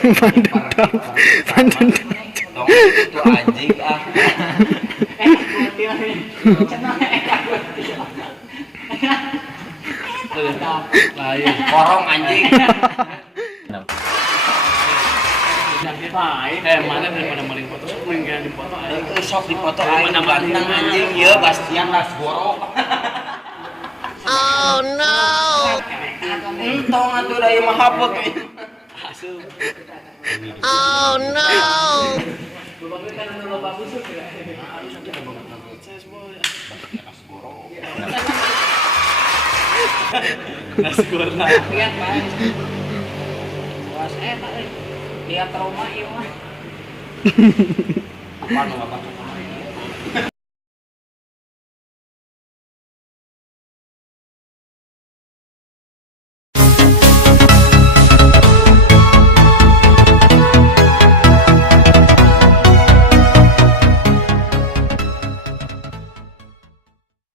Pandendam. Pandendam. Tong itu anjing ah. Lain. Korong anjing. Mana daripada maling foto, mendingan di foto aja. Sok dipoto aing ganteng anjing ieu Bastian Lasgoro. Oh no. Entong atuh da ieu mah haput. Oh no. Lasgoro. Lihat baik. Was eta lihat trauma ieu mah. Apa nu apa?